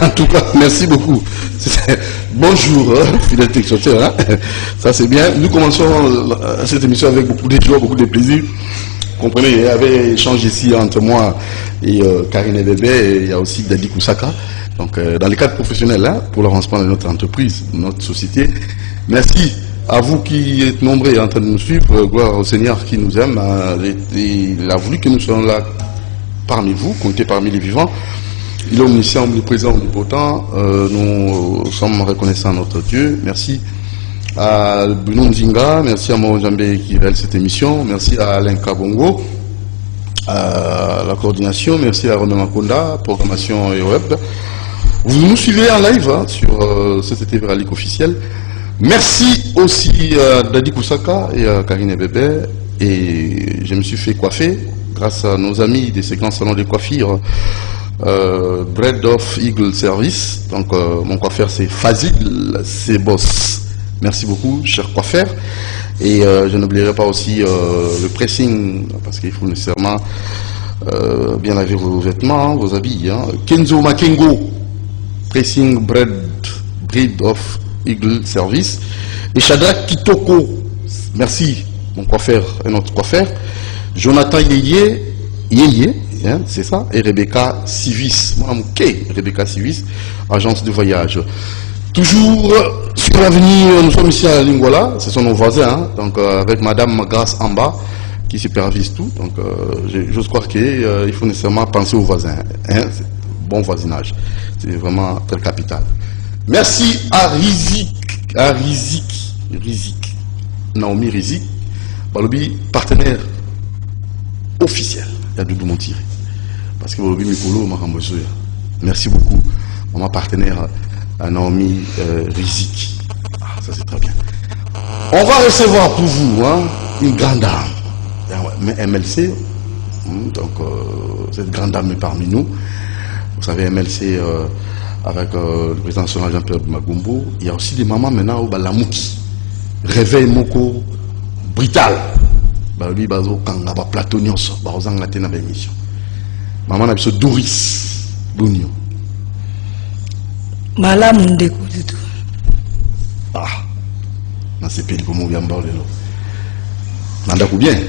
En tout cas, merci beaucoup. Bonjour, fidèle téléspectateur. Hein? Ça, c'est bien. Nous commençons cette émission avec beaucoup de joie, beaucoup de plaisir. Vous comprenez, il y avait échange ici entre moi et Karine Bébé, et il y a aussi Dadi Koussaka. Donc, dans le cadre professionnel, hein, pour l'avancement de notre entreprise, de notre société. Merci à vous qui êtes nombreux en train de nous suivre. Gloire au Seigneur qui nous aime. Il a voulu que nous soyons là parmi vous, comptez parmi les vivants. Il est omniscient, omniprésent, omnipotent. Nous sommes reconnaissants à notre Dieu. Merci à Bruno Nzinga, merci à Moro Djambé qui réalise cette émission, merci à Alain Kabongo, à la coordination, merci à René Makonda, programmation et web. Vous nous suivez en live hein, sur CCTV Rallye officiel. Merci aussi à Dadi Koussaka et à Karine Bébé. Et je me suis fait coiffer grâce à nos amis de ces grands salons de coiffure. Bread of Eagle Service. Donc mon coiffeur c'est Fazil, c'est boss. Merci beaucoup, cher coiffeur. Et je n'oublierai pas aussi le pressing, parce qu'il faut nécessairement bien laver vos vêtements, vos habits. Hein. Kenzo Makengo, pressing bread of Eagle Service. Et Shadrach Kitoko, merci mon coiffeur et notre coiffeur. Jonathan Yeye, hein, c'est ça, et Rebecca Civis, Rebecca Civis, agence de voyage. Toujours sur l'avenir, nous sommes ici à Lingola, ce sont nos voisins, hein, donc avec Madame Grace Amba qui supervise tout. Donc j'ose croire qu'il faut nécessairement penser aux voisins, hein, bon voisinage, c'est vraiment très capital. Merci à Rizik, Naomi Rizik, Balobi, partenaire officiel, il y a Doudou Montiré. Parce que Balobi Mikolo, merci beaucoup, mon partenaire Naomi Rizik. Ah, ça c'est très bien. On va recevoir pour vous hein, une grande dame, MLC. Donc, cette grande dame est parmi nous. Vous savez, MLC, avec le président national Jean-Pierre Magumbo, il y a aussi des mamans maintenant au Balamouki. Réveil Moko, brutal. Balobi Bazo Kangaba Platonios, Barozang Latena Bémission. Maman a besoin Doris Bounio. Malamu ndeko du tout. Ah, dans ces pays comme Yamba Lelo. Nanda bien.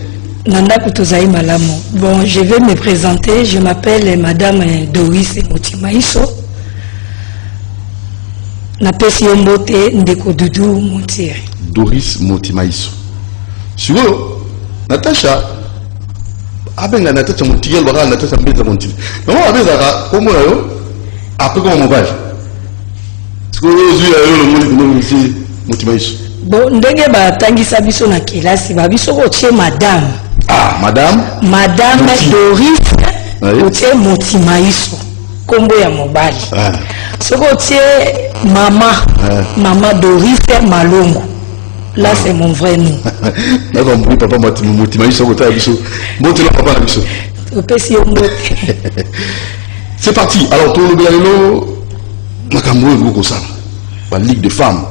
Nanda Koutozaï Malamu. Bon, je vais me présenter. Je m'appelle Madame Doris Motimaïso. Napesi Yombote ndeko Doudou Montiri. Doris Motimaïso. Sugo, Natacha. Abenga Natacha Montiri, Bara Natacha Mbeza Montiri. Comment Abezara, comment là après comment on va? Bon, ndenge batangisa biso na kelasi ba biso kotie madame. Ah, madame Doris kotie Motimaïso kombo ya mobali. Soko kotie mama Doris Malongo. Là c'est mon vrai nom. Là compris papa Motimaïso kotie biso. Monte le papa biso. Opesi yombote. C'est parti. Alors tout le bien la Ligue des femmes.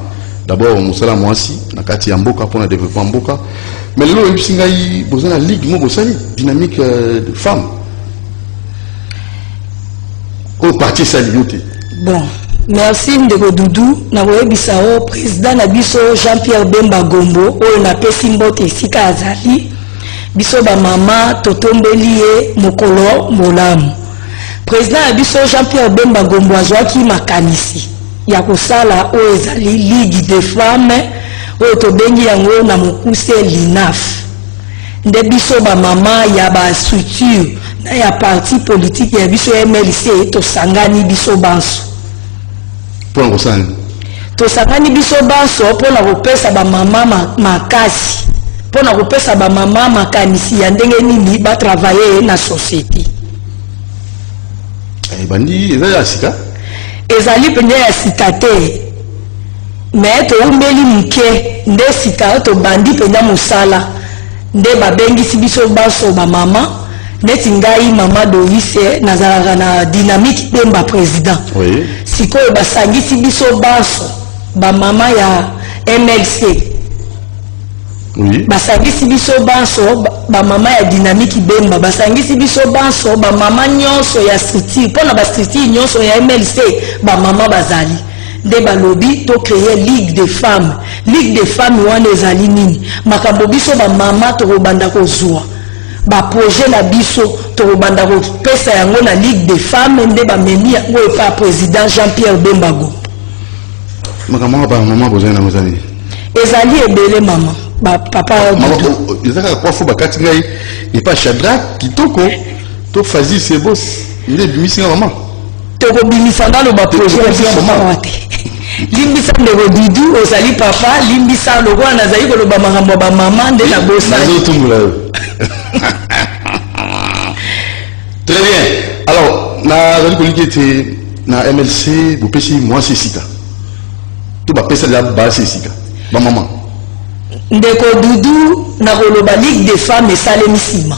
D'abord, on a moi aussi, Nakati Amboka pour le développement Amboka. Mais là, il y a une ligue dynamique de femmes. Au parti Salioté. Bon, merci Ndeko Doudou. Nawoye Bissao, président Nabiso Jean-Pierre Bemba Gombo, on a Pessimbote Sika Azali, Biso Mama Totombeli Mokolo Molam. Président Abisso Jean-Pierre Bemba Gombo azwaki makanisi ya kosala o ezali ligue des femmes o tobengi yango na mokuse linaf nde biso ba mama ya ba structure na ya parti politique ya biso MLC to sangani biso banso pour ngosani to sangani biso banso pour na kopesa ba mama makasi pour na kopesa ba mama makanisi ya ndenge nini ba travailler na société. Bandi ezali sika ezali pende ya sika te mais to umbeli muke nde sika to bandi penda musala nde babengisi biso baso ba mama neti ngai mama Dorise nazalaka na dynamique Bemba président. Oui. Sikoyo basangisi biso baso ba mama ya MLC. Oui. Basangisi biso banso ba mama ya dynamique bemba basangisi biso banso ba mama nyonso ya structure pona ba structure nyonso ya MLC ba mama bazali de balobi to créer ligue des femmes wana ezali nini makambo biso ba mama to banda ko zwa ba projet na biso to banda ko pesa yango na ligue des femmes nde ba memi yango pa président Jean-Pierre Bemba Gombo makambo ba mama bozali na mozali ezali ebele mama ba papa ezaka kwa fo bakati ngai et pas Shadrach kitoko to fazi c'est boss il est bimisi na maman to ko bimisa ndalo ba projet ya maman limbisa ndeko Dudu ozali papa limbisa lokwa nazali ko loba makambo ba maman nde na bossa très bien alors na zali ko likete na MLC vous pesi moi c'est sika to ba pesa la base sika ba maman ndeko Dudu na koloba ligue des femmes esalemi sima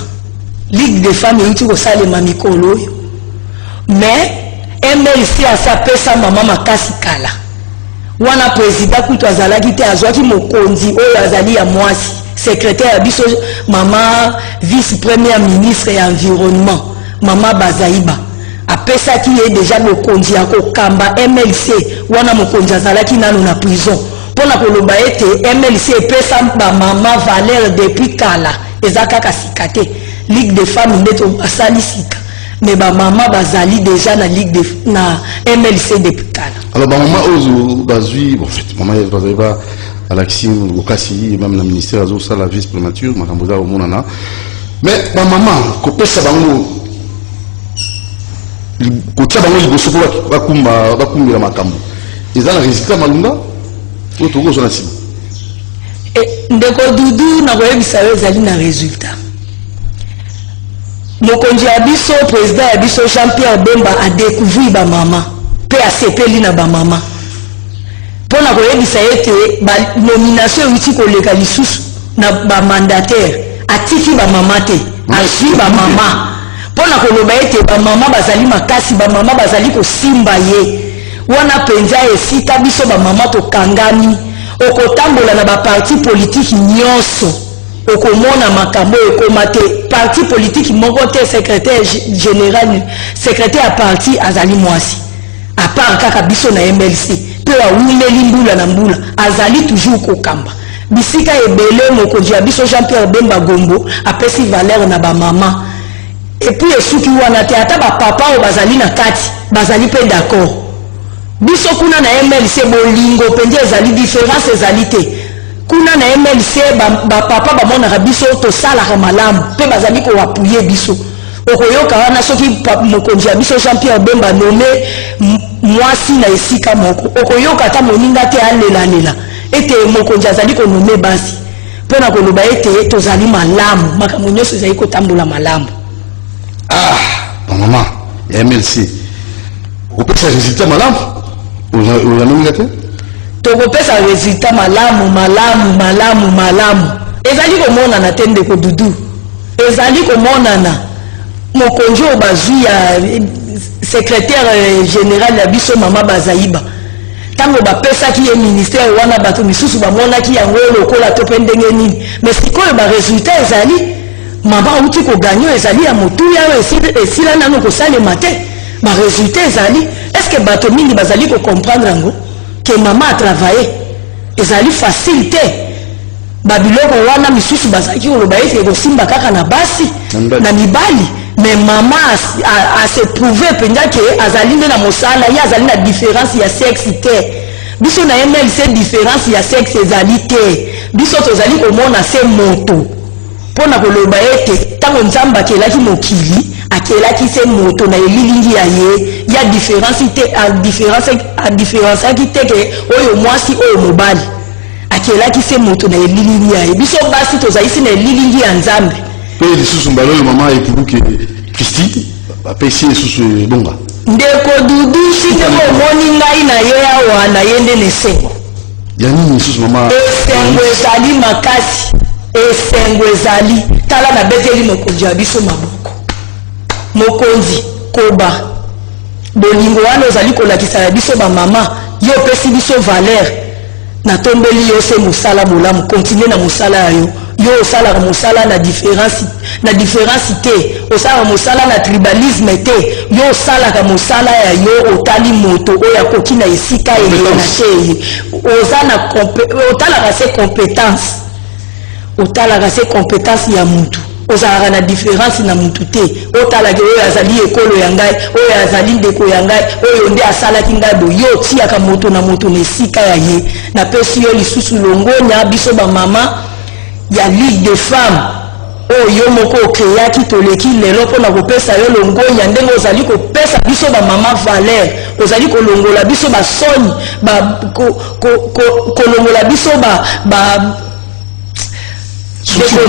ligue des femmes euti kosalema mikolo oyo mais MLC asapesa mama makasi kala wana président kutu azalaki te azwaki mokonzi oyo azali ya mwasi secrétaire ya biso mama vice premier ministre ya environnement mama Bazaiba apesaki ye déjà mokonzi ya kokamba MLC wana mokonzi azalaki nano na prison pona koloba ete MLC epesa ba mama valeur depuis kala eza kaka sika te ligue des femmes ndeto basali sika mais ba mama bazali déjà na ligue de na MLC depuis kala alors ba mama ozo bazui en fait mama Bazaiba Alexis Okasi même la ministère azo ça la vice primature makamboza au monana mais ba mama ko pesa bango ko tsa bango liboso ko bakumbela makambo eza na résultat malunga oto zo na sima ndeko Dudu na koyebisa yo ezali na résultat mokonzi ya biso président ya biso Jean-Pierre Bemba a découvert ba mama pe asepeli na ba mama pona koyebisa ete ba nomination uti koleka lisusu na ba mandataire atiki ba mama te asui ba mama pona koloba ete ba mama bazali makasi ba mama bazali kosimba ye wana penza esika biso ba mama to kangami okotambola na ba parti politique nyonso okomona makambo ekoma te parti politique moko te secrétaire général secrétaire à parti azali mwasi à part kaka biso na MLC pe awuleli mbula na mbula azali toujours kokamba bisika ebele mokonzi ya biso Jean-Pierre Bemba Gombo apesi valeur na ba mama et puis esuki wana te ata ba papa o bazali na kati bazali pe d'accord biso kuna na MLC bolingo penje ezali différence ezali te kuna na MLC ba papa ba mona biso to sala malamu pe bazali ko appuyer biso okoyoka wana soki mokonzi ya biso Jean-Pierre Bemba nommé mwasi na esika moko okoyoka ta moninga te alela ete mokonzi azali ko nommé basi pona koloba ete tozali malamu makambo nyonso ezali ko tambola malamu maman ya MLC opesa résultat malamu oza nominga te tokopesa résultat malamu ezali komonana te ndeko Dudu ezali komonana mokonzi o bazui ya secrétaire général ya biso mama Bazaiba tango bapesaki ye ministère wana bato misusu bamonaki yango lokola to pe ndenge nini mais sikoyo ba résultat ezali mama uti ko gagner ezali ya motuya esila nano kosalema te ba résultat ezali est-ce que bato mingi bazali ko comprendre yango que maman a travaillé ezali facile te babiloko wana misusu bazaki oloba ete kosimba kaka na basi na mibali mais maman a se prouvé penza que azali nde na mosala ya azali na différence ya sexe te biso na MLC différence ya sexe ezali te biso tozali komona se moto pona koloba ete tango nzambe akelaki mokili akelaki se moto na elilingi ya ye ya différence te a différence aki te ke oyo mwasi oyo mobali akelaki se moto na elilingi ya ye biso basi tozalisi na elilingi ya nzambe pe lisusu mbala oyo mama epubuke Christi apesi lisusu ebonga ndeko Dudu site omoni ngai na ye awa na ye nde nesengo ya nini lisusu mama esengo ezali makasi esengo ezali tala na beteli mokonzi ya biso maboko mokonzi koba bolingo wana ozali kolakisa ya biso ba mama yo pesi biso valeur na tombeli yo se musala bolamu continue na musala yo yo osala musala na différence te osala musala na tribalisme te yo osala ka musala ya yo otali moto oya koki na esika ye na te osana otala ka se compétence ya mutu osala na différence na mutu te otala ke oyo azali ekolo ya ngai oyo azali ndeko ya ngai oyo nde asalaki ngai bo yo tiaka moto na esika ya ye na pesi yo lisusu longonya biso ba mama ya Ligue de femmes oyo moko okreaki toleki lelo mpona kopesa yo longonya ndenge ozali kopesa biso ba mama valeur ozali kolongola biso basoni kolongola biso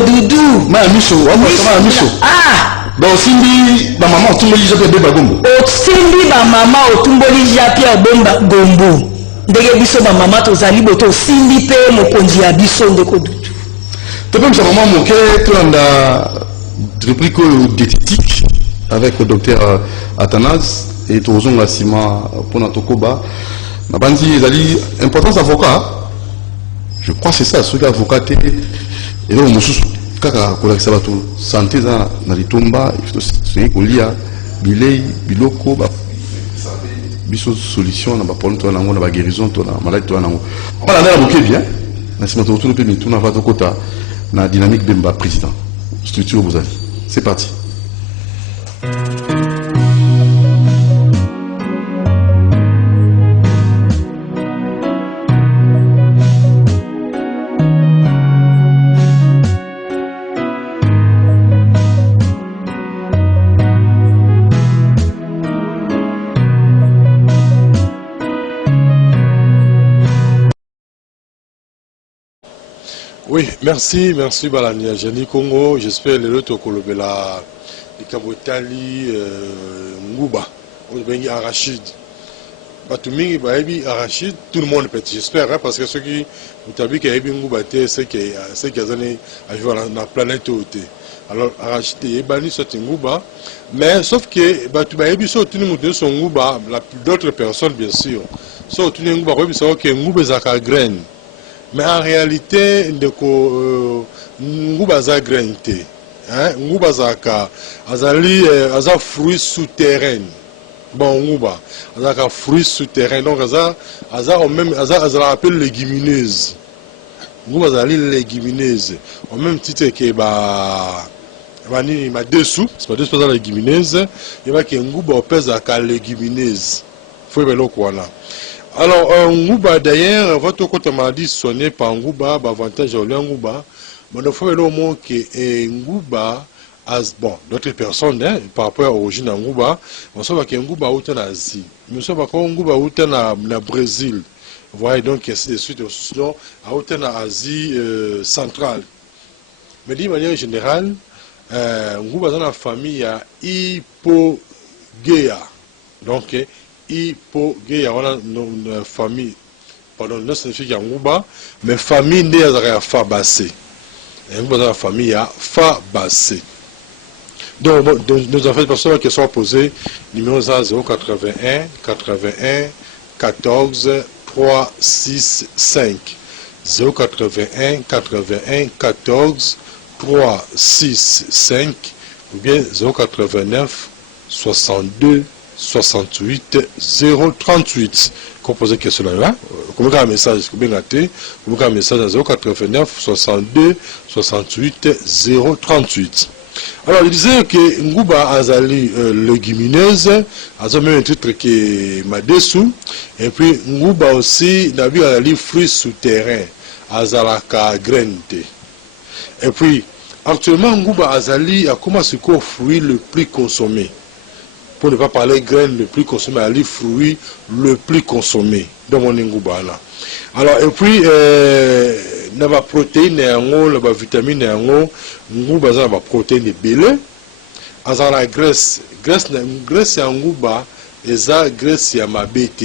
Dudu miso donc simbi ba mama otumboli Jean Pierre Bemba Gombo osimbi ba mama otumboli Jean Pierre Bemba Gombo ndenge biso ba mama tozali boto simbi pe mokonzi ya biso ndeko Dudu tu peux me savoir mon cœur tu as rubrique diététique avec le docteur Athanase et Tozon Lassima pour notre Tokoba na bandi ezali importance avocat je crois c'est ça ce avocat et là mususu kaka kolakisa bato santé za na litomba il faut se kolia bilei biloko ba biso solution na ba problème to na ngo na ba guérison to na maladie to na ngo voilà na boké bien na sima to tout pe mi tuna va to kota na dynamique Bemba président structure vous allez c'est parti. Oui, merci Balania. Jenny Congo, j'espère le retour Kolobela, les Kabotali, Ngouba, Arachide. Batumi, Baebi, Arachide, tout le monde peut, j'espère, hein, parce que ceux qui ont vu qu'il y a Ngouba, c'est qu'ils ont joué dans la planète OT. Alors, Arachide et Bani sont Ngouba, mais sauf que Baebi sont tous les moutons sont Ngouba, d'autres personnes, bien sûr, sont tous les Ngouba, ils savent que Ngouba est à graine. Mais en réalité, Ngouba za graine te. Ngouba za ka azali aza fruit souterrain. Bon Ngouba azaka fruit souterrain donc aza même aza appelle légumineuse. Ngouba azali légumineuse au même titre que bani ma dessous, c'est pas deux la légumineuse, il va que Ngouba pèse à légumineuse. Faut bien le quoi là. Alors, Ngouba d'ailleurs, votre côté maladie sonné par Ngouba, avantage au Ngouba, mais il faut le mot que Ngouba, bon, d'autres personnes, hein, par rapport à l'origine de Ngouba, on sait que Ngouba est en Asie, mais on sait que Ngouba est en Brésil, vous voyez donc ainsi de suite, sinon, est en Asie centrale. Mais d'une manière générale, Ngouba est dans la famille à Hypogea, donc, Hypogea, on a une famille, pardon, non signifie qu'il y a Ngouba, mais famille née à Fabacé. Ngouba dans la famille à Fabacé. Donc, nous avons fait des personnes qui sont posées, numéro 081 81 14 3 6 5. 081 81 14 3 6 5 ou bien 089 62 68 038. Composez question là. Comment un message, un message à 089 62 68 038. Alors, il disait que Ngouba Azali légumineuse, a même un titre qui est Madessou, et puis Ngouba aussi, Nabi Azali fruits souterrains, Azalaka graine. Et puis, actuellement, Ngouba Azali a commencé au fruit le plus consommé. Pour ne pas parler graines le plus consommé, les fruits le plus consommé dans mon Ngouba là. Alors, et puis, il y a protéines, il y a vitamines, Ngouba a des protéines belées. Il y a la graisse. Graisse en Ngouba, et la graisse est ma bête.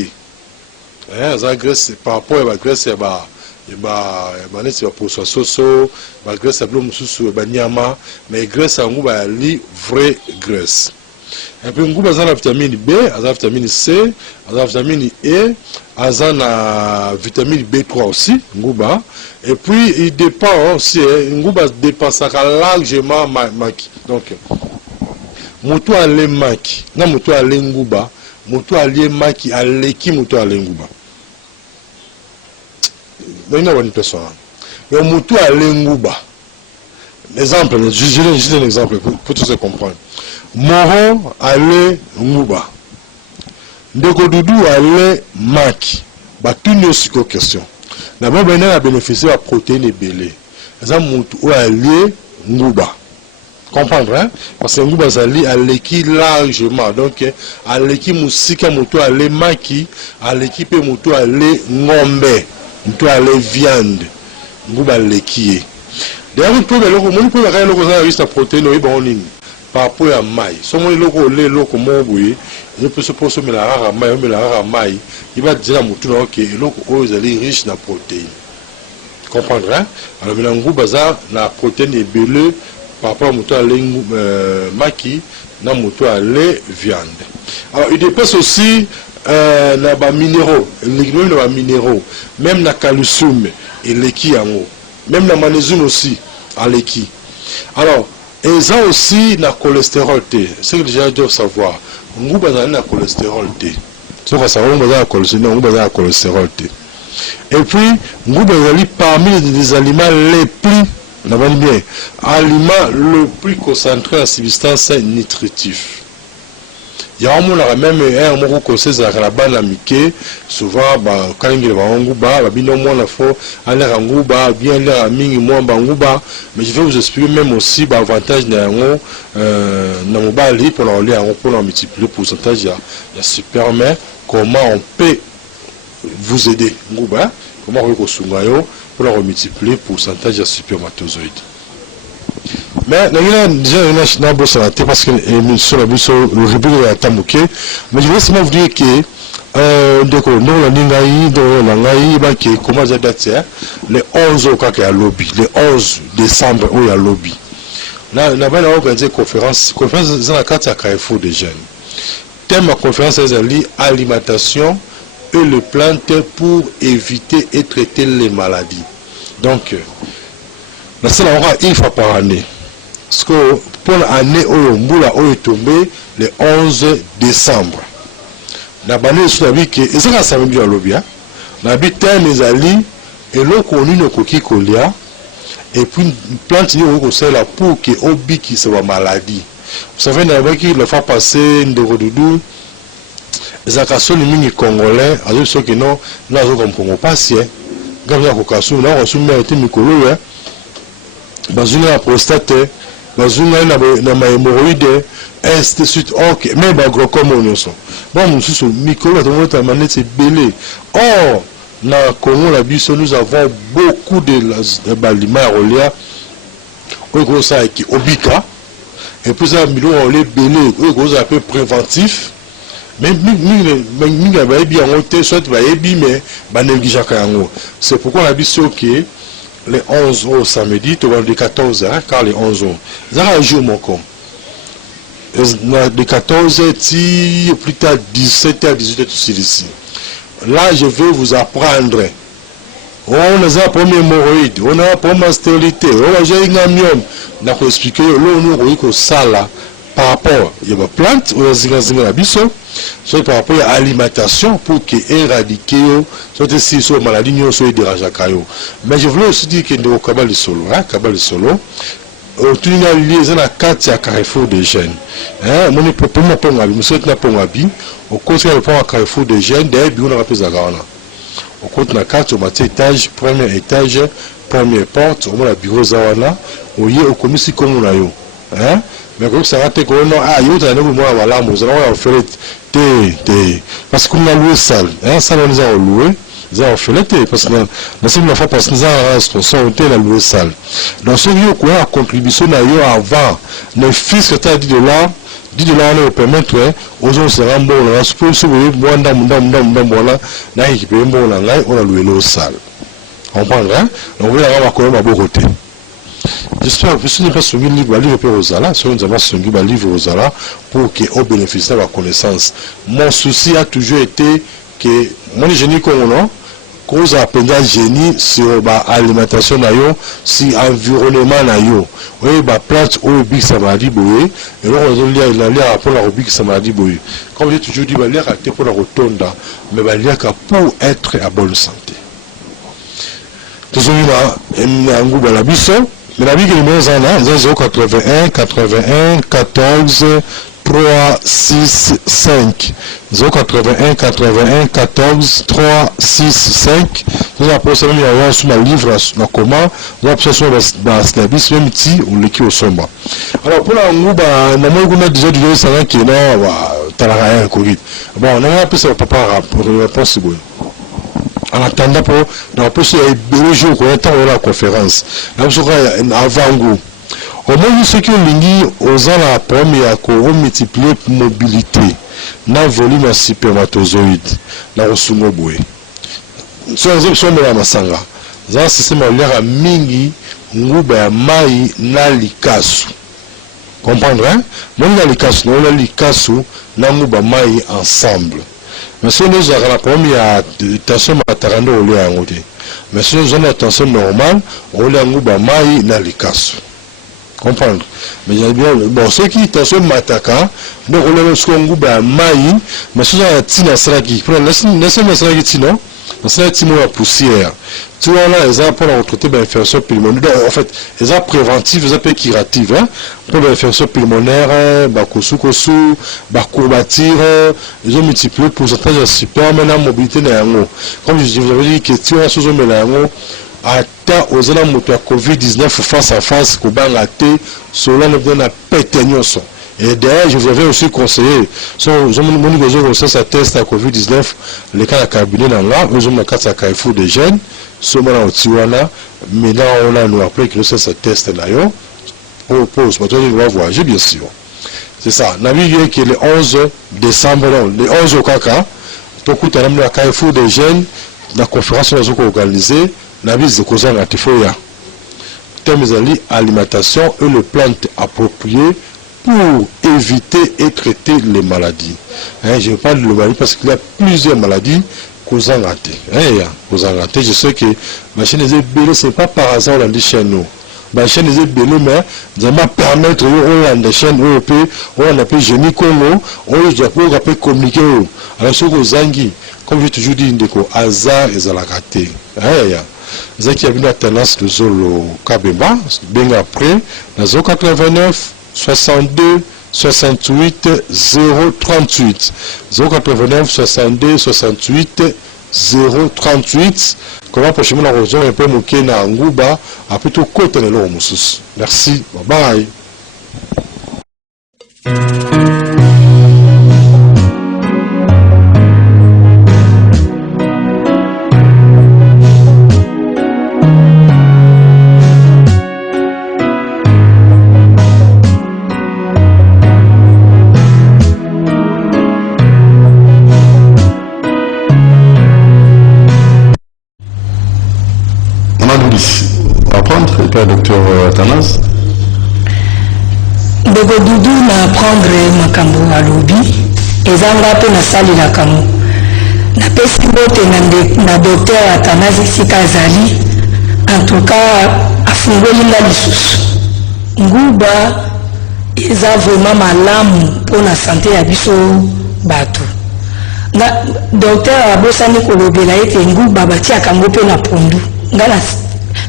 La graisse, par rapport à la graisse, il y a des processus, la graisse est plus nyama, mais la graisse en Ngouba, est la vraie graisse. Et puis nguba za na vitamine B, aza vitamine C, aza vitamine E, aza na vitamine B3 aussi, nguba. Et puis il dépend aussi, nguba dépasse largement maki. Donc moto ale maki, na moto ale nguba, moto ale maki aleki moto ale nguba. Donc il y a une personne. Mais moto ale nguba. Exemple, juste un exemple pour tout se comprendre. Moro ale nguba. Ndeko Doudou ale maki. Ba tout nous sur question. D'abord ben a bénéficié de protéines belé. Ça moto ale nguba. Comprendre hein? Parce que nguba zali aleki largement. Donc aleki musika moto ale maki, aleki pe moto ale ngombe, moto ale viande. Nguba aleki. D'ailleurs, pour le loco, mon pour le loco, ça risque la protéine, oui, bon, par rapport à maille. Si on est loco, les locaux, mon oui, je peux se poser mais la rare maille, mais la rare maille, il va dire à mon tour, ok, le loco, ils sont riches en protéines. Comprendre, hein? Alors, maintenant, gros bazar, la protéine est belle par rapport à mon tour à maki, na mon tour à viande. Alors, il dépasse aussi, les minéraux, les minéraux, même la calcium et l'équilibre en haut. Même la magnésium aussi, à l'équipe. Alors, ils ont aussi la cholestérol T. C'est ce que les gens doivent savoir. Nous avons la cholestérol T. C'est ce qu'on a la cholestérol T. Et puis, nous avons parmi les aliments les plus, bien, aliments le plus concentrés en substances nutritives. Il y a même un conseil à la bande amicale, souvent, quand il y a un gouba, il y a un faux, il y a un gouba, bien il y a un mini, moins bangouba, mais je vais vous expliquer même aussi l'avantage d'un pour leur multiplier le pourcentage, il y a super, mais comment on peut vous aider, gouba, comment on peut pour leur multiplier le pourcentage de supermatozoïdes. Mais déjà une bonne santé parce que sur le rébut de la tamouké, mais je veux seulement vous dire que comment les 11 au cas qu'il y a lobby, les 11 décembre où il y a lobby. Là, on a organisé conférence dans la carte à Carrefour des jeunes. Thème de la conférence est l'alimentation et les plantes pour éviter et traiter les maladies. Donc, la salle aura une fois par année. Parce que pour l'année où est tombé le 11 décembre. La banane sur la vie qui est ça ça veut dire lobby. La vie thème les alliés et l'eau connu nos coquilles colia et puis une plante au c'est là pour que obi qui soit maladie. Vous savez n'avait qui le fait passer Ndeko Doudou les accassons les mini congolais alors ceux qui non là comme Congo passé gavia kokasu là on soumet été mikolo hein. Bazuna la prostate bazuna na ma hémorroïde est suite ok mais ba gros comme on sont bon nous sous micro ta manette c'est belé or na Congo la biso nous avons beaucoup de balima rolia au gros ça qui obika et puis ça million on les belé au gros un peu préventif même minga ba bien on te soit ba ebi mais ba négligent kango c'est pourquoi la biso qui les 11 au samedi, tu vas les 14 h car les 11 ans. Ça va jouer mon com. De 14 h, plus tard 17 h, 18 h, tout ici. Là, je vais vous apprendre. On a un premier hémorroïde, on a un premier stérilité, on a un amium. On a expliqué, là, on a ça là. Par rapport, il y a des plantes, on a des soit par rapport à l'alimentation pour éradiquer soit si soit maladie soit dérangé. Mais je voulais aussi dire qu'il y a Kabal Solo, Kabal Solo. Tout le monde lié dans la carte à Carrefour des jeunes. Mon pour moi pour moi, monsieur n'a pas moi bien. Au conseil le point à Carrefour des jeunes, des bureaux on appelle ça garana. Au compte la carte au matin étage, premier étage, première porte, au moins la bureau zawana, au lieu au commissaire comme on a eu. Mais comme ça va te connaître, ah, il y a un nouveau mois voilà, nous allons faire parce qu'on a loué salle, ça nous a loué, nous avons fait l'été parce que la seule fois parce que nous avons responsabilité la loué salle. Donc ce lieu quoi a contribution d'ailleurs avant le fils que tu as dit de là on nous permettre aux gens se rendre bon là, pour se voir moi voilà, là équipe bon là, on a loué l'eau salle. On comprend hein? Donc on va quand même à beau côté. j'espère que si nous passons un livre aux Zala, si nous avons un livre aux Zala pour qu'on bénéficie de la connaissance. Mon souci a toujours été que mon génie comme cause appelle génie sur l'alimentation, sur l'environnement. Oui, la plante au bic samadi boye, et là on a l'air pour la bic samadi boye. Comme j'ai toujours dit, l'air a été pour la rotonda, mais l'air pour être à bonne santé. Tout ce qui est un goût à la bisson, mais la vie qui est mise en là, 081 81 14 3 6 5 081 81 14 3 6 5. Nous avons posé un sur ma livre na comment nous avons posé dans snabis même petit ou l'équipe au somba. Alors pour la ngouba on a déjà du ça qui est là talara covid. Bon on a appelé ça papa réponse bon. En attendant pour dans plus les jours qu'on attend la conférence. Là vous aurez avant goût. Au moins, ce qui est aux ans la première, qu'on multiplier mobilité dans le volume de spermatozoïdes, dans le sumoboué. Sur les options de la masanga, dans le système de l'air à mingi, ngouba mai na likasu. Comprendre, hein? Mon na likasu, non la likasu, na ngouba mai ensemble. Mais si nous avons la première tension matarando au lieu à ngouté. Mais si nous avons la tension normale, au lieu à ngouba mai na likasu. Comprendre. Mais il y a bien, bon, ceux qui sont mataka, donc on a ce qu'on goûte à maï, mais ceux qui ont tina sraki, pour laisser sraki tino, c'est timo la poussière. Tu vois là, ils ont pour la retraiter l'infection pulmonaire. En fait, ils ont préventif, ils ont pas curatif, hein, pour l'infection pulmonaire, bakosu kosu, bacourbature, ils ont multiplié le pourcentage de super, maintenant mobilité dans l'ango. Comme je vous avais dit, question à sous l'ango. Ata ozana moto ya COVID-19 face à face kobanga te cela ne donne pas tenioso. Et d'ailleurs je vous avais aussi conseillé so je moni besoin de ça test à COVID-19 les cas de cabinet dans là nous avons quatre carrefour de jeunes so mona otiwana maintenant on a nous appelé que ça test là yo pour toi tu vas voir j'ai bien sûr. C'est ça naviguer que le 11 décembre le 11 au kaka tout à l'heure carrefour de jeunes la conférence nous avons organisée la vie de Kozanga Tifoya. Thème alimentation et les plantes appropriées pour éviter et traiter les maladies. Hein, je parle de maladies parce qu'il y a plusieurs maladies Kozanga Kozanga. Je sais que ma chaîne est belle, c'est pas par hasard on dit chez nous. Ma chaîne est belle, mais ça va permettre aux chaînes européennes, on appelle Génie Congo, on appelle communiquer. Alors, ce Kozangi, comme j'ai toujours dit, hasard et zalakate. Zaki a vu la tendance de Zolo Kabemba, bien après, la 089 62 68 038. 089 62 68 038. Comment prochainement la région un peu moquée na Ngouba, a plutôt côté de l'eau Moussous. Merci, bye bye. Docteur Athanas. Ndeko Dudu na prendre makambo à lobby ezanga pe na sali la kamo na pesi bote na docteur Athanas sika azali en tout cas afungoli nga lisusu nguba eza vraiment malamu pour la santé ya biso bato na docteur abosani kolobela ete nguba batiaka ngo pe na pondu ngala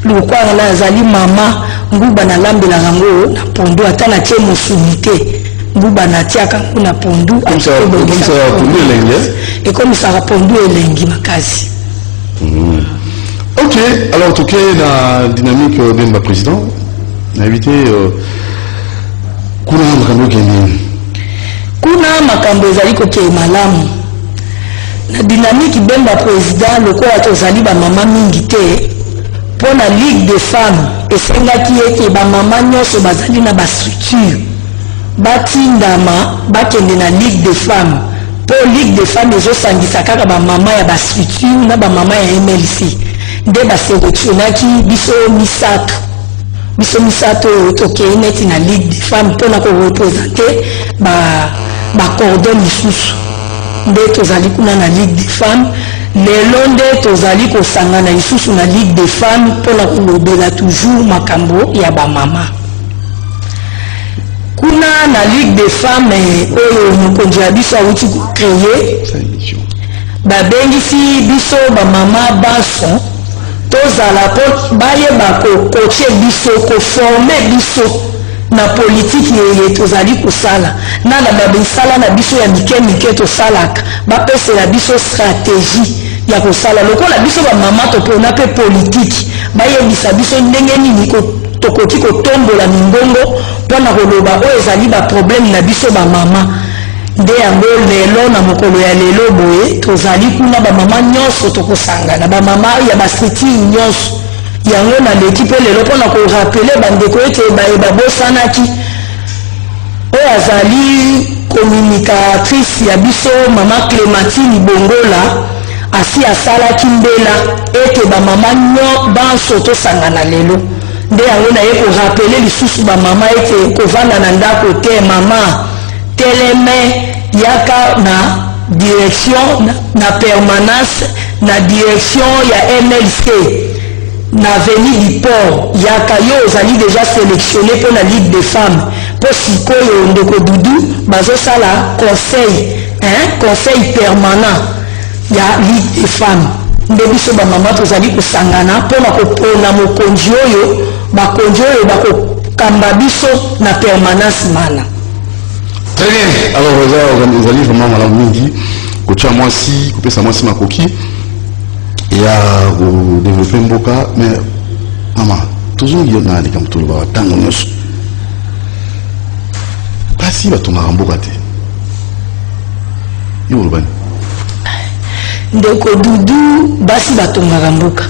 lukwa na azali mama nguba na lambela yango na pondu ata na tie mosunité nguba na tiaka na pondu et comme ça pondu elengi makasi. Ok, alors en tout cas la dynamique de président a invité kuna makambo geni kuna makambo ezali koke malamu na dynamique bemba président lokola tozali ba mama mingi te pour la Ligue des femmes et c'est là qui est que ba maman nyonso bazali na ba structure batindama bakende na Ligue des femmes pour Ligue des femmes ezo sangisa kaka ba maman ya ba structure na ba maman ya MLC nde ba sélectionnaki biso misato biso misato tokei neti na ligue des femmes mpona korepresente bacordon lisusu nde tozali kuna na ligue des femmes lelo nde tozali kosangana lisusu na ligue des femmes mpona kolobela toujours makambo ya bamama kuna na ligue des femmes oyo mokonzi ya biso awuti kocreye babengisi biso bamama baso tozala po bayeba kokoche biso koforme biso na politiki ye tozali kosala na babisala na biso ya mike tosalaka bapesela biso stratégie ya kosala lokola biso bamama topona mpe politiki bayebisa biso ndenge nini tokoki kotombola mingongo mpona koloba oyo ezali baproblème na biso bamama nde yango lelo na mokolo ya lelo boye tozali kuna bamama nyonso tokosangana bamama ya bastructure nyonso yango na leki mpe lelo mpona korapele bandeko ete babosanaki oyo azali communicatrice ya biso mama Clémentine Bongola asi asalaki mbela ete bamama banso tosangana lelo nde yango na ye korapele lisusu bamama ete kovanda na ndako te mama teleme yaka na direction na permanence na direction ya MLC na avenue du port yaka yo ozali déjà sélectionné pour la ligue des femmes pour sikoyo ndeko dudu bazosala conseil permanent ya ligue des femmes nde biso bamama tozali kosangana mpona kopona mokonzi oyo bakonzi oyo bakokamba biso na permanence mana. Très bien. Alors, vous allez vraiment à la midi, coacher moi si, couper ça moi si ma coquille. Et à développer un beau cas, mais maman, toujours il y en a des comme tout le monde, tant qu'on est. Pas si va tomber en beau gâté. Il y a le ndeko dudu basi batongaka mboka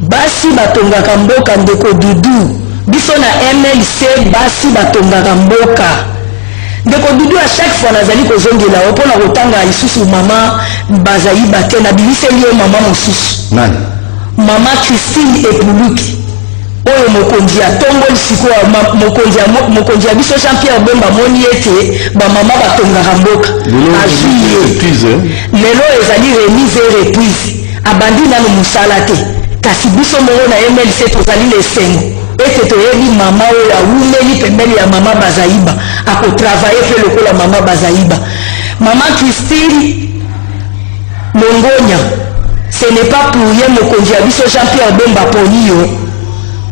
basi batongaka mboka ndeko dudu biso na MLC basi batongaka mboka ndeko dudu à chaque fois nazali kozongela o pona kotanga lisusu mama bazali bate na biliseli yo mama mosusu nani mama Christine Epuluki oyo mokonzi ya tomboli sikoyo mokonzi ya biso Jean-Pierre Bemba moni ete bamama batongaka mboka lelo ezali remise et reprise abandi nano mosala te kasi biso mongo na MLC tozali lesengo ete toyebi mama oyo awumeli pembeni ya mama Bazaiba akotravaye mpe lokola mama Bazaiba mama Christine Mongonya ce n'est pas pour ye mokonzi ya biso Jean-Pierre Bemba poni yo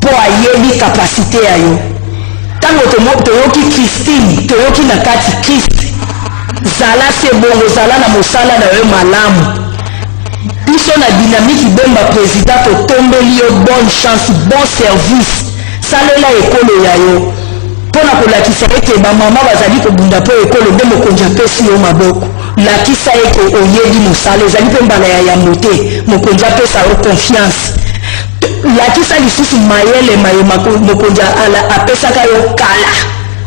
po ayebi kapasite ya yo tango toyoki Christine toyoki na kati Christ zala se bongo zala na mosala na yo malamu biso na dynamique Bemba président totombeli yo bonne chance bon service salela ekolo ya yo pona kolakisa ete bamama bazali kobunda po ekolo nde mokonzi apesi yo maboko lakisa ete oyebi mosala ezali mpe mbala ya yambo te mokonzi apesa yo confiance lakisa lisusu mayele mokonzi apesaka yo kala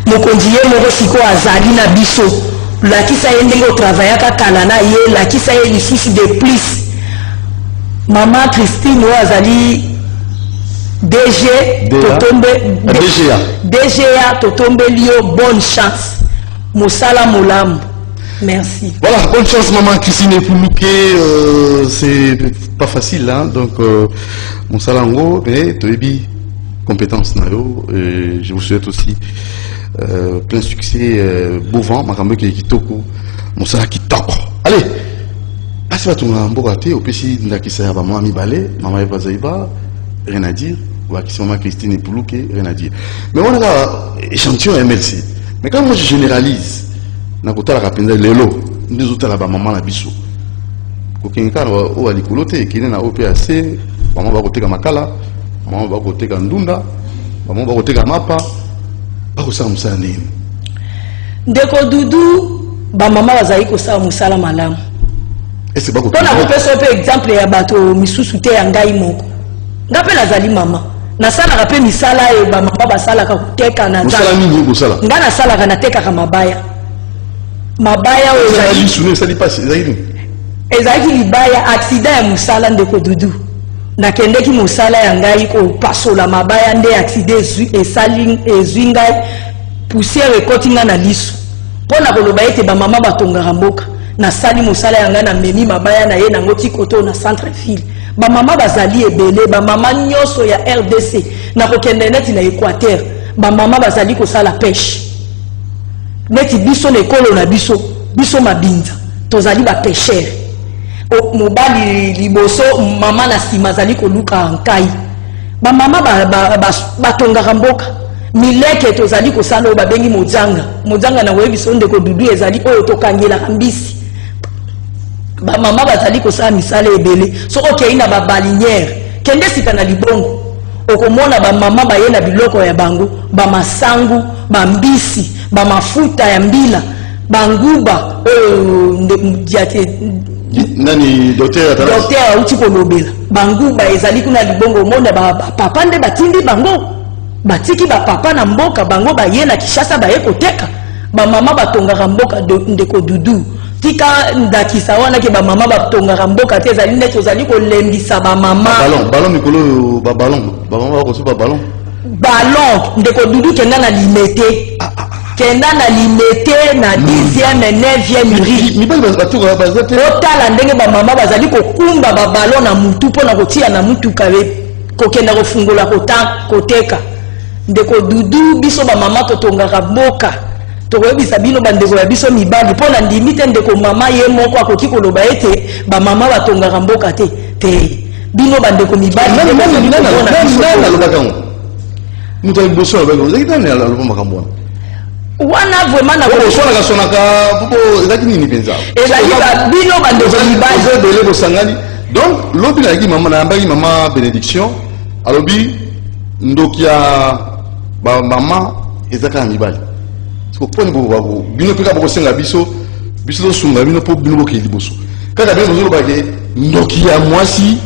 mokonzi ye moko sikoyo azali na biso lakisa ye ndenge otravayaka kala na ye lakisa ye lisusu de plus mama Christine oyo azali DGA totombeli yo bonne chance mosala molamu. Merci. Voilà, bonne chance maman Christine Epuluki, c'est pas facile hein, donc mon salango mais toyebi compétence na yo et je vous souhaite aussi plein succès beau vent makambo ki kitoko mon sala kitoko. Allez. Asi ba tunga mboka te opesi ndakisa ya ba mama mibale mama Eva Zaiba rien à dire ou à maman Christine Epuluki rien à dire. Mais on a échantillon MLC. Mais quand moi je généralise na kotala kapenda lelo ndizo tala ba mama na biso kokenga o alikolo te kine na OPAC mama ba koteka makala mama ba koteka ndunda mama ba koteka mapa ba kosala musala nini ndeko dudu ba mama bazali kosala musala malamu est-ce ba koteka pona kopesa pe exemple ya bato misusu te ya ngai moko ngapela zali mama na sala rape misala e ba mama basala ka koteka na musala nini kosala ngana sala kana teka ka mabaya mabaya ozali suni sali pasi zaidi ezaki libaya accident ya musala ndeko dudu nakendeki mosala ya ngai kopasola mabaya nde accident ezwi ngai poussière ekoti nga na liso mpo na koloba ete bamama batongaka mboka nasali mosala ya ngai na memi mabaya na ye nango ti koto na centre ville bamama bazali ebele bamama nyonso ya RDC na kokende neti na Équateur bamama bazali kosala pêche neti biso na ekolo na biso mabinza tozali bapêcheur mobali liboso mama na nsima azali koluka nkai bamama batongaka mboka mileke tozali kosala oyo babengi mojanga na koyebi biso ndeko dudu ezali oyo tokangelaka mbisi bamama bazali kosala misala ebele soki okei na babaliniere kende sika na libongo okomona bamama baye na biloko ya bango bamasangu bambisi bamafuta ya mbila banguba nani docteur auti kolobela banguba ezali kuna libongo mona papa nde batindi bango batiki papa na mboka bango baye na Kishasa baye koteka bamama batongaka mboka ndeko dudu tika ndakisa wana ke bamama batongaka mboka te ezali neti ozali kolembisa bamama ballon mikolo bamama bakoso ballon ndeko dudu kenda na limete kenda na limete na 10e 9e rue otala ndenge bamama bazali kokumba babalo na mutu mpona kotia na mutuka kokenda kofungola koteka ndeko dudu biso bamama totongaka mboka tokoyebisa bino bandeko ya biso mibali mpona ndimi te ndeko mama ye moko akoki koloba ete bamama batongaka mboka te bino bandeko mibali mutu aliboso alobaka ozaki nani aloba makambo wana wana vraiment na sonaka popo ezalaki nini mpenza ezali bino bandeko mibali ebele bosangani donc lobi nayaki mama nayambaki mama bénédiction alobi ndoki ya bamama eza kaka mibali poni bino mpe kaka bokosenga biso tosunga bino mpo bino bokei liboso kaka bino bozolobake ndoki ya mwasi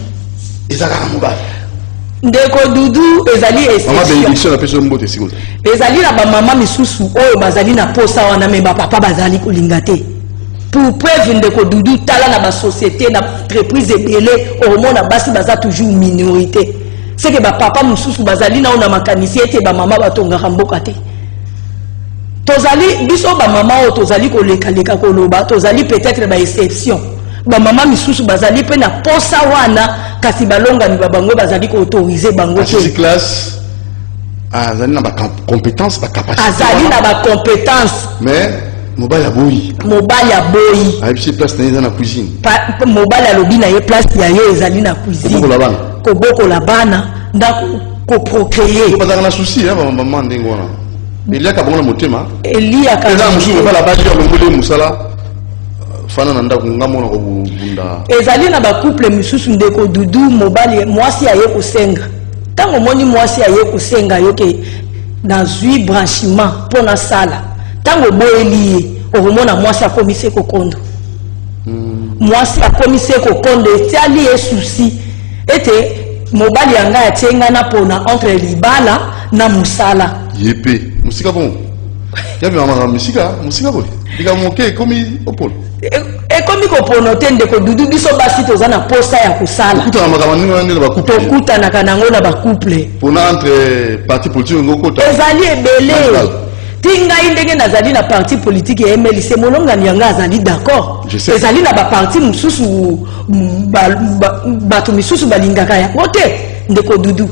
eza kaka mobali ndeko dudu ezali exception ezali na bamama misusu oyo bazali na posa wana me bapapa bazali kolinga te pour preuve ndeko dudu tala na basociété na entreprise ebele omona basi baza toujours minorité c'est que bapapa misusu bazali nao na makanisi ete bamama batongaka mboka te tozali biso bamama oyo tozali kolekaleka koloba tozali peut-être exception bamama misusu bazali pe na posa wana kasi balongani babango bazali koautorize bango te classe azali na compétence capacité azali na compétence mais mobali aboyi ayebisi place na ye eza na cuisine mobali alobi na ye place ya ye ezali na cuisine kobokola bana ndako koprocréer bazalaka na souci bamama ndenge wana eliaka bango na motema eza mosusu bala bali alongoli mosala fana na ndako ngamona kobunda ezali na bacouple misusu ndeko dudu mobali mwasi aye kosenga ntango omoni mwasi aye kosenga yoke nazwi branchement mpo na sala ntango boyeli ye okomona mwasi akomise kokondo mwasi akomise kokondo etiali ye susi ete mobali ya ngai atie nga na mpona entre libala na mosala yepe musika bon yabi mama musika boy dika moke ekomi opolo ekomi kopono te ndeko dudu biso basi toza na posa ya kosala tokutanaka nango na bacouple mpona entre parti politique ngokota ezali ebele ti ngai ndenge nazali na parti politique ya MLC molongani yanga azali d'accord ezali na baparti mosusu bato misusu balingaka yango te ndeko dudu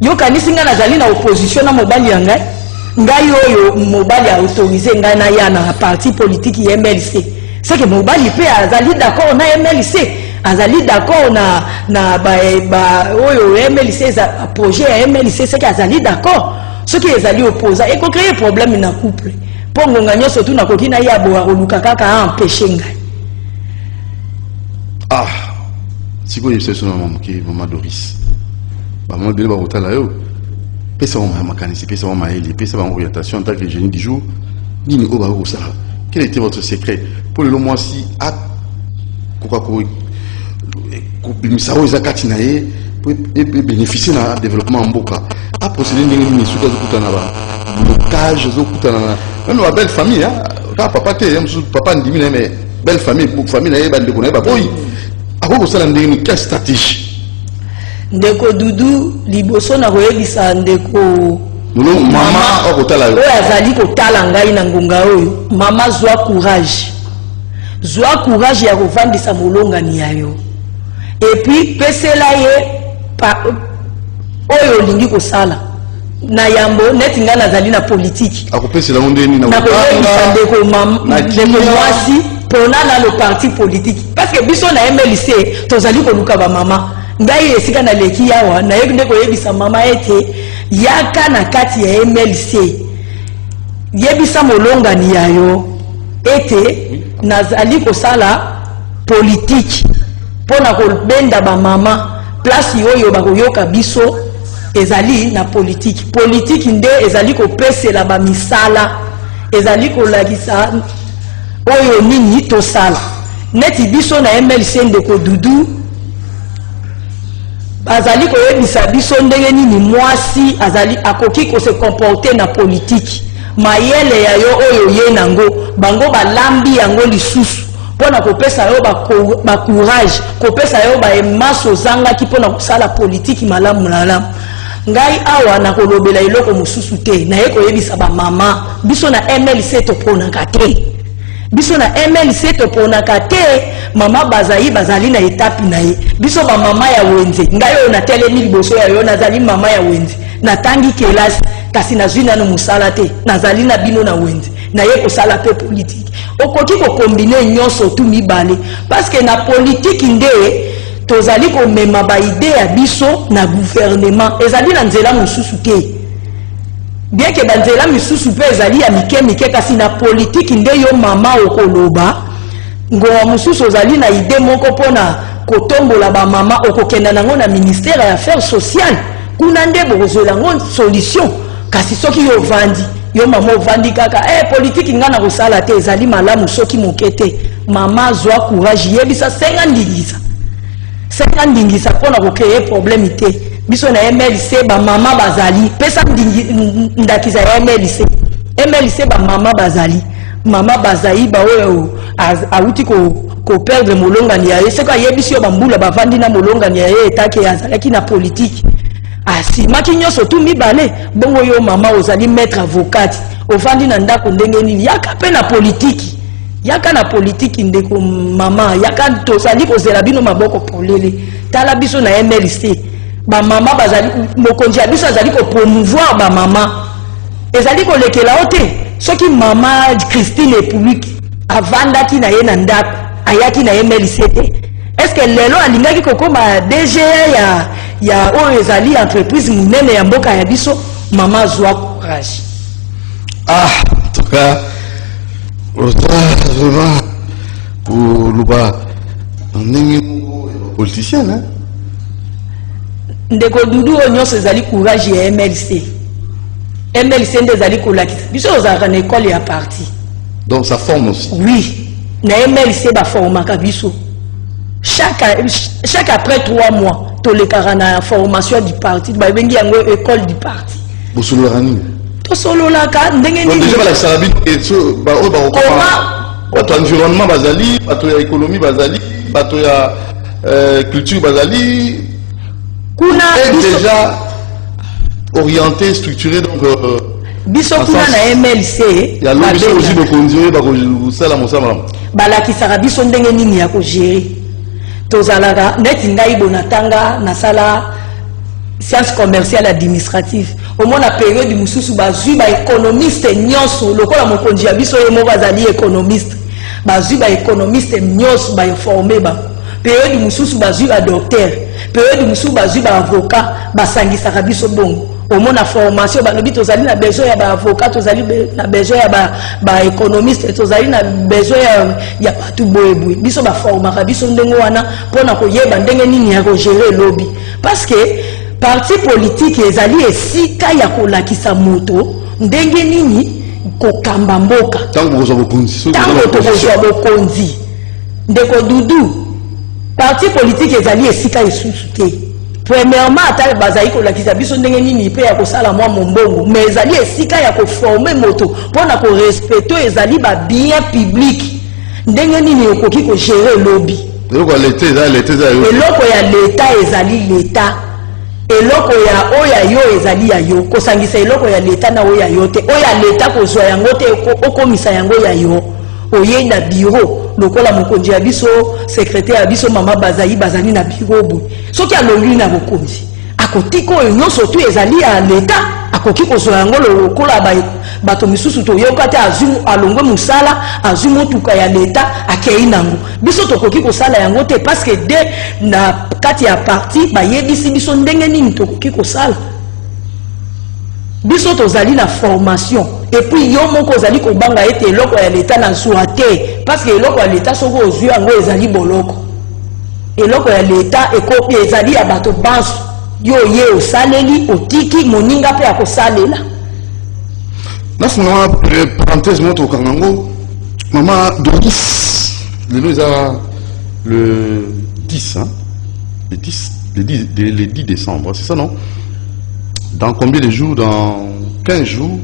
yokanisi ngai nazali na opposition na mobali ya ngai oyo mobali autorise ngai na ya na parti politique ya MLC c'est que mobali pe azali d'accord na MLC azali d'accord na oyo MLC za projet ya MLC c'est que azali d'accord ce qui ezali opposa et ko créer problème na couple pongo nganyo surtout na kokina ya bo oluka kaka empêcher ngai siko yebisa so na mama Doris maman bele ba hotala yo pesa wa makanisi pesa wa maeli pesa wa orientation en tant que génie du jour nini o ba ko sala. Quel était votre secret pour le mois si à Misao Zakati nae pour bénéficier du développement en Boka à procéder d'une mission de blocage même la belle famille hein papa papa ndimi mais belle famille pour famille nae bande connaît ba boy à quoi ça la quelle stratégie ndeko Dudu liboso na koyebisa ndeko mama okotala yo azali kotala ngai na ngonga oyo mama zwa courage ya kovandisa molongani yayo et puis pesela ye oyo olingi kosala na yambo neti nga nazali na politiki akopesela ndeni na koyebisa ndeko mwasi pona na le parti politique parce que biso na MLC tozali koluka ba mama ngai esika na leki yawa na yebi ndeko yebisa mama ete yaka na kati ya MLC yebisa molongani yayo ete nazali kosala politique pona kobenda ba mama place oyo bakoyoka biso ezali na politique nde ezali kopesela ba misala ezali kolakisa oyo nini tosala neti biso na MLC ndeko Dudu bazali koyebisa biso ndenge nini mwasi azali akoki ko se comporter na politique mayele ya yo oyo ye nango bango balambi yango lisusu pona kopesa yo ba courage kopesa yo ba emaso zanga ki pona kosala politique malamu ngai awa na kolobela iloko mususu te na ye koyebisa ba mama biso na MLC to pona kate biso na MLC to pona kate mama bazali na etape na ye biso ba mama ya wenze ngai oyo na telemi liboso ya yo nazali mama ya wenze natangi kelasi kasi nazwi nano musala te nazali na bino na wenze na ye kosala pe politique okoki ko kombine nyonso tu mibale parce que na politique nde tozali ko mema ba idée ya biso na gouvernement ezali na nzela mususu te bien que banzela misusu pe ezali ya mike kasi na politique nde yo mama okoloba ngoma mususu ozali na idée moko pona kotombola ba mama okokenda nango na ministère ya affaires sociales kuna nde bokozela ngo solution kasi soki yo vandi yo mama ovandi kaka politique ngana kosala te ezali malamu soki mokete mama zwa courage yebisa 50 ndingisa pona ko créer problème te biso na MLC ba mama bazali pesa ndakisa ya MLC ba mama bazali ba oyo auti ko perdre molongani ya seka yebisi yo bambula bavandi na molongani ya etake azalaki na politique asi makinyoso tu mibale bongo yo mama ozali maître avocat ovandi na ndako ndenge nini yaka pe na politique yaka na politique ndeko mama yaka tozali kozela bino maboko polele tala biso na MLC ba mama bazali mokonzi ya biso azali ko promouvoir ba mama ezali ko lekela ote soki mama Christine Republique avandaki na ye na ndako ayaki na MLC te est-ce que lelo alingaki kokoma DG ya oyo ezali entreprise munene ya mboka ya biso mama zwa courage en tout cas vraiment pour luba ndenge politicien hein ndeko Dudu onyoso ezali courage ya MLC nde ezali kolakisa biso ozalaka na école ya parti donc ça forme aussi oui na MLC ba formaka biso chaque après 3 mois tolekaka na formation du parti babengi yango école du parti bosololaka nini tosololaka ndenge nini déjà balakisaka bino bato ya environnement bazali bato ya économie bazali bato ya culture bazali kuna déjà orienté structuré donc biso kuna na MLC ya lobiso aussi bokonzi oyo bakosala mosala balakisaka biso ndenge nini ya kogérer tozalaka neti ngai bonatanga nasala science commerciale administrative omona période mususu bazwi ba économiste nyonso lokola mokonzi ya biso ye moko azali économiste bazwi ba économiste nyonso ba informer ba période mususu bazwi ba docteur période mususu bazwi ba avocat basangisaka biso bongo omona formation balobi tozali na besoin ya ba avocat tozali na besoin ya ba économiste tozali na besoin ya batu boyeboy biso ba formaka biso ndenge wana pona koyeba ndenge nini ya ko gérer lobby parce que parti politique ezali esika ya kolakisa moto ndenge nini kokamba mboka tango tokozwa bokonzi ndeko Dudu parti politique ezali esika esusu te premièrement ata bazali kolakisa biso ndenge nini pe ya kosala mwa mombongo mais ezali esika ya koforme moto pona ko respecter ezali ba bien public ndenge nini okoki ko gérer lobby eloko ya l'État ezali l'État eloko ya oya yo ezali ya yo kosangisa eloko ya leta na oya yo te oya leta kozwa yango te okomisa yango ya yo oye na bureau lokola mokonzi ya biso secrétaire ya biso mama bazali na bureau boye soki alongwi na bokonzi akotiko oyo nyonso tu ezali ya leta akoki kozwa yango lokola bato misusu toyoka te alongwe musala azwi motuka ya leta akei nango biso tokoki kosala yango te parce que de na kati ya parti bayebisi biso ndenge nini tokoki kosala biso tozali na formation et puis yo moko ozali kobanga ete eloko ya leta na zwa te parce que eloko ya leta soko ozwi yango ezali boloko eloko ya leta ekopi ezali ya bato banso yo ye osaleli otiki moninga pe akosalela. Là, c'est une parenthèse, notre Kangango. Maman Doris, le 10, hein? Le 10 décembre, c'est ça, non? Dans combien de jours? Dans 15 jours.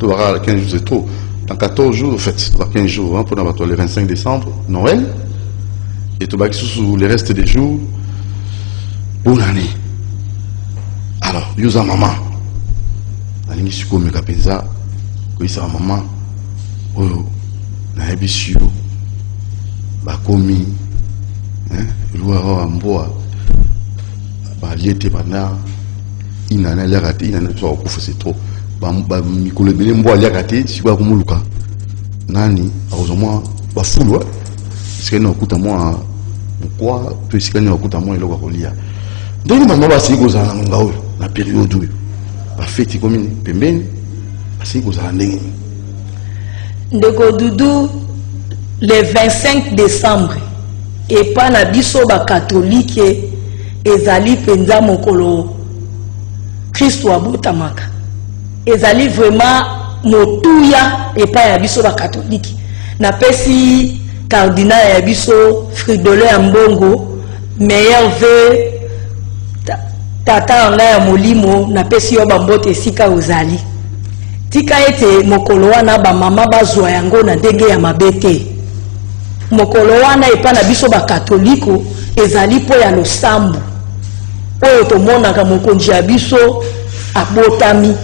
Tu verras, 15 jours, c'est trop. Dans 14 jours, en fait, 15 jours, hein, pour le 25 décembre, Noël. Et tu vas sous les restes des jours. Bonne année. Alors, Yusa maman. Alingi suko mekapenza. Koisa maman oyo na ebisio bakomi luwa amboa ba liete bana inana yakate inana so okufa c'est trop ba mikolo bele mboa yakate sikwa kumuluka nani awozomwa bafulwa sikani okuta mwa mkwa to sikani okuta mwa eloko kolia ndeni mama basiko za nga oyo na période oyo ba fête komini pembeni. Ndeko Doudou, le 25 décembre, et pas na biso ba catholique ezali penza mokolo Christ wa botamaka. Ezali vraiment motuya et pas ya biso ba catholique. Na pesi cardinal ya biso Fridolin Ambongo, meilleur vœu tata nga ya molimo na pesi yo bambote sika ozali. Tika ete mokolo wana ba mama bazwa yango na ndenge ya mabete. Mokolo wana epa na biso ba katoliko ezali po ya losambu. Oyo tomonaka mokonzi ya biso abotami.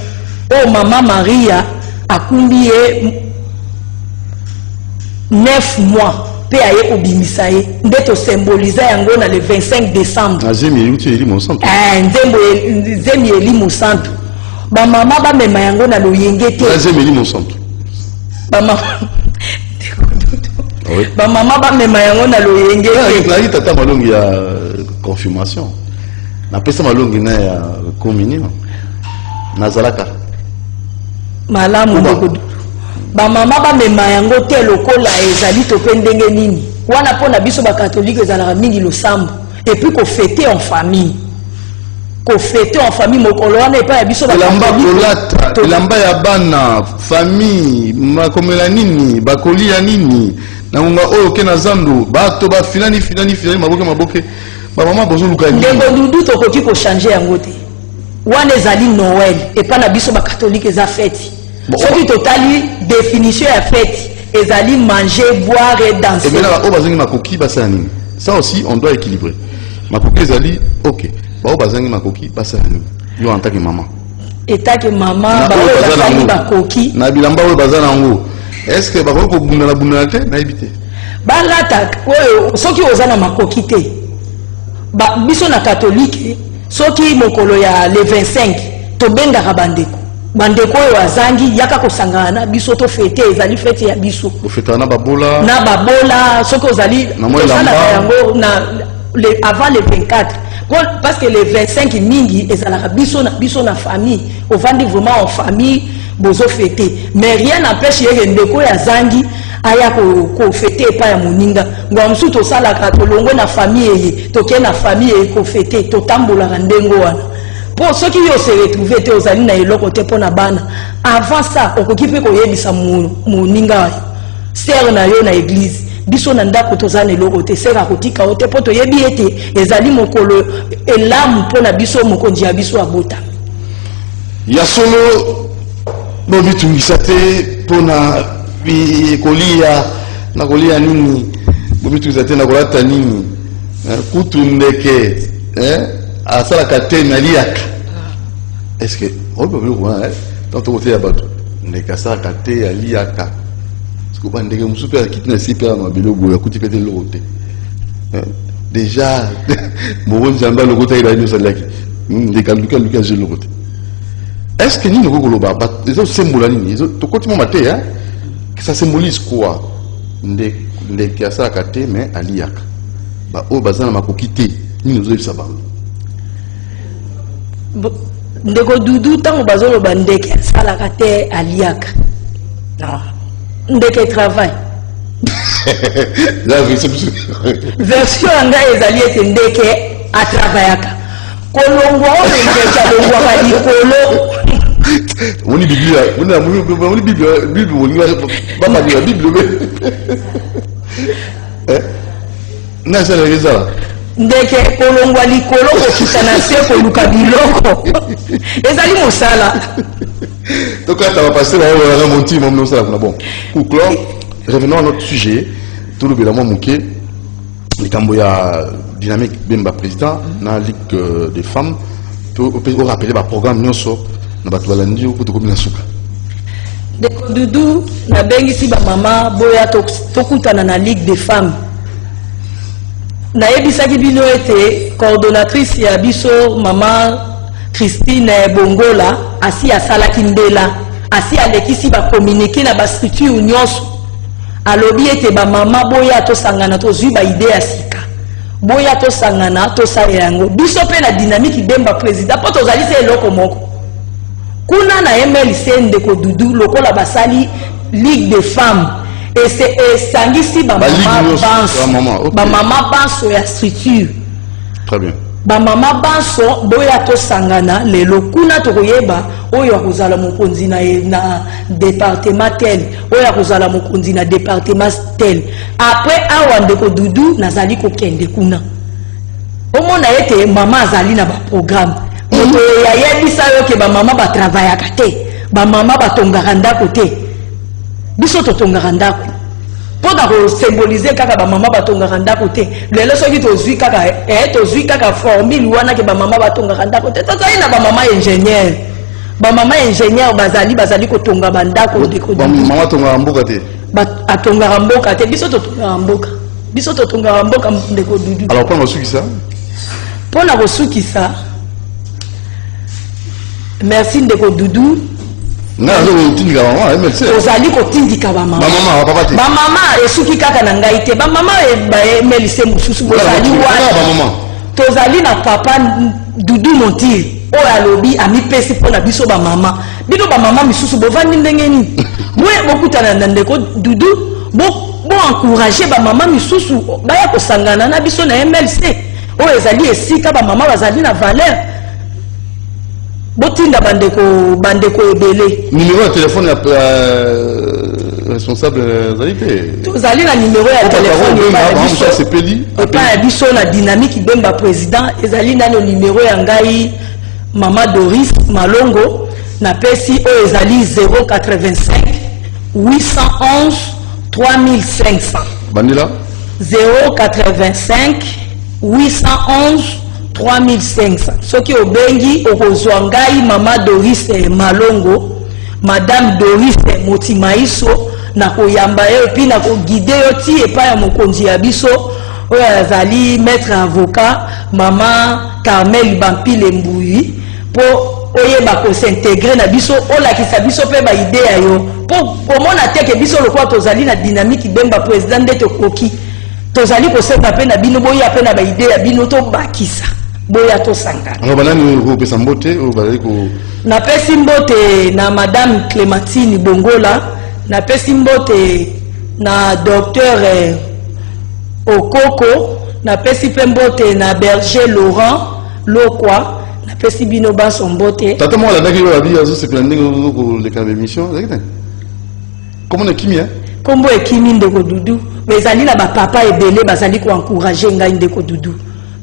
O mama Maria akumbi ye 9 mois pe aye kobimisa ye nde to symboliser yango na le 25 décembre. Azemi eli mo santo. Nzembo eli mo santo. Ba mama ba mema yango na loyenge te. Azemi mo santo. Ba mama ba mama ba mema yango na loyenge te. La tata malongi ya confirmation. Na pesa malongi na ya communion. Nazalaka. Malamu ndeko. Ba mama ba mema yango te lokola ezali to pe ndenge nini. Wana pona biso ba catholique ezalaka mingi losambo et puis ko fêter en famille. Ko fêter en famille mokolo wana epa ya biso ba catholique. Lamba ya bana famille makomela nini bakolia nini na ngonga oyo ke na zando bato ba finani maboke ba mama bozo luka nini. Ndeko Doudou to koki ko changer yango te. Wana ezali Noël epa na biso ba catholique eza fête. Soki totali définition ya fête ezali manger, boire et danser. Et maintenant o bazangi makoki basa nini. Ça aussi on doit équilibrer. Makoki ezali OK. Ba o bazangi makoki basa nini. Yo en tant que maman. Eta que maman ba o bazangi makoki. Na bilamba o bazana ngo. Est-ce que ba ko bundana bundana te na ebité. Ba lata oyo soki ozana makoki te. Ba biso na catholique soki mokolo ya le 25 to benga bandeko. Bandeko oyo azangi yaka kosangana biso to fete ezali fete ya biso. Fete na babola. Na babola soko ozali tosala yango na avant le 24. Parce que le 25 mingi ezalaka biso na famille. On va vraiment en famille bozo fete. Mais rien n'empêche yeke ndeko ya zangi aya ko fete pa ya moninga. Ngomsu to sala ka to longo na famille ye. To ke na famille ko fete to tambola ndengo wana. Pour ceux qui se retrouvent te ozali na eloko te pona bana avant ça okokipe ko yebisa moninga sœur na yo na église biso na ndako tozana eloko te sera kotika ote po to yebi ete ezali mokolo elamu pona biso mokonzi ya biso abota ya solo bobi tungisa te pona kolia na kolia nini bobi tungisa te na kolata nini kutu ndeke à ça la catène aliaka. Est-ce que on peut le voir tant côté abato ne kasa kate aliaka. Parce que pas ndenge musupe akitna sipa mabilo boya kuti pete lokote. Déjà mon jamba le côté il a une salaki. Les Lucas je le côté. Est-ce que nous nous ba les autres symboles les autres to côté maté hein que ça symbolise quoi? Ndé kasa kate mais aliaka. Ba o bazana makokité ni nous ça ba. Ndeko Doudou tant bazolo bandeke sala kate aliaka. Non. Ndeke travail. La version anga ezali ete ndeke a travaillaka. Kolongo ndeke longwa ba likolo. On dit Bible, na ça les ça. Ndeke kolongwa likolo ko kitana se ko luka biloko. Ezali mosala. Donc là tu vas passer là on a monté mon ça bon. Pour clore, revenons à notre sujet. Tout le bilan manqué. Les Camboya dynamique Bemba président dans la Ligue des femmes pour rappeler le programme nyonso na batu balandi pour to komina suka. Ndeko Doudou na bengi si ba mama boya tokutana na Ligue des femmes. Na ebisaki bino ete coordonnatrice ya biso mama Christine Bongola asi asalaki mbela asi alekisi ba communiquer na ba structure nyonso alobi ete ba mama boya to sangana to zui ba idée ya sika boya to sangana to sa yango biso pe na dynamique Bemba président po to zali se eloko moko kuna na MLC Ndeko Doudou lokola basali Ligue des femmes et c'est sangisi ba mama banso ya structure. Très bien. Ba mama banso boya to sangana lelo kuna to koyeba oyo akozala mokonzi na département tel oyo akozala mokonzi na département tel après awa Ndeko Doudou nazali ko kende kuna omona ete mama azali na ba programme moto ya yebisa yo ke ba mama ba travaillaka te ba mama ba tongaka ndako te biso to tongaka ndako pour symboliser kaka ba mama ba tongaka ndako te lelo soki to zui kaka formule wana ke ba mama ba tongaka ndako te tozali na ba mama ingénieur bazali ko tonga ba ndako de ko mama tonga mboka te ba atonga mboka te biso to tonga mboka Ndeko Doudou. Alors pour suki ça pona kosukisa merci Ndeko Doudou. Na zo tindika mama MLC. Ozali ko tindika ba mama. Ba papa te. Ba mama esuki kaka na ngai te. Ba mama ba MLC mususu bozali wa. Ba mama. Tozali na papa Doudou Montir. O alobi ami pesi pona biso ba mama. Bino ba mama misusu bovandi ndenge ni. Mwe bokutana na Ndeko Doudou bo encourager ba mama misusu ba ya kosangana na biso na MLC. O ezali esika ba mama bazali na valeur. Botinda bandeko ebele. Numéro de téléphone responsable zalité. Tozali na numéro ya téléphone et biso na dynamique Bemba président ezali na numéro ya ngai mama Doris Malongo na pesi o ezali 085 811 3500. Bandila 085 811 3500. Soki obengi okozwa ngai mama Doris Malongo, madame Doris Motimaiso na koyamba yo epi na ko guider yo ti epa ya mokonzi ya biso oyo azali maître avocat mama Carmel Bampile Mbuyi po oyeba ko s'intégrer na biso olakisa biso pe ba idée ya yo po komona teke biso lokwa tozali na dynamique Bemba président de tokoki tozali ko senga pe na bino boya pe na ba idée ya bino to bakisa boya to sangana. Alors banani ko pesa mbote o bazali ko na pesi mbote na madame Clémentine Bongola na pesi mbote na docteur Okoko na pesi pe mbote na berger Laurent Lokwa na pesi bino baso mbote tata mo la ndaki ba biya zo se planning ko le camp émission exactement comment on kimia kombo ekimi Ndeko Doudou mais zali na ba papa ebele bazali ko encourager ngai Ndeko Doudou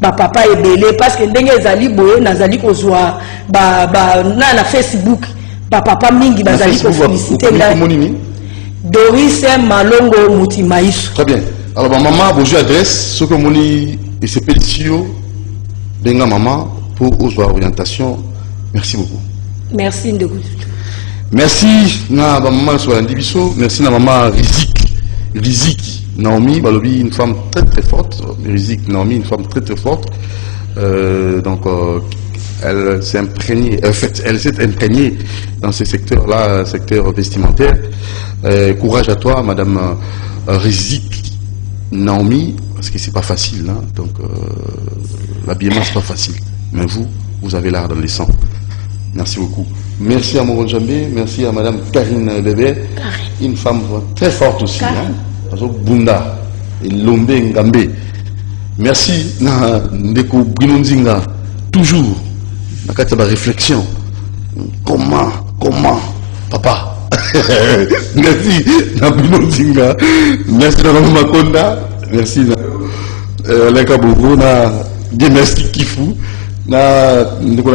ba papa ebele parce que ndenge ezali boye nazali kozwa na Facebook ba papa mingi bazali ko féliciter ngai Doris Malongo Motimaiso. Très bien. Alors maman bonjour adresse ce que moni et c'est pétio benga maman pour aux orientations. Merci beaucoup. Merci Ndegoudou. Merci na maman Soalandi Bisso, merci na maman Riziki Naomi Balobi, une femme très très forte. Riziki Naomi, une femme très très forte. Elle s'est imprégnée, elle s'est imprégnée dans ce secteur-là, secteur vestimentaire. Courage à toi, Madame Riziki Naomi, parce que c'est pas facile, hein, donc l'habillement c'est pas facile. Mais vous avez l'art dans les sangs. Merci beaucoup. Merci à Moron Djambé, merci à Madame Karine Bébé, une femme très forte aussi. Hein, Bunda et Lombe Ngambe. Merci na Ndeko Brinonzinga, toujours dans la réflexion. Comment, papa. Merci na Brinonzinga, merci na Maman Makonda, merci na Lenka Bogo, na Merci Kifu, na Ndeko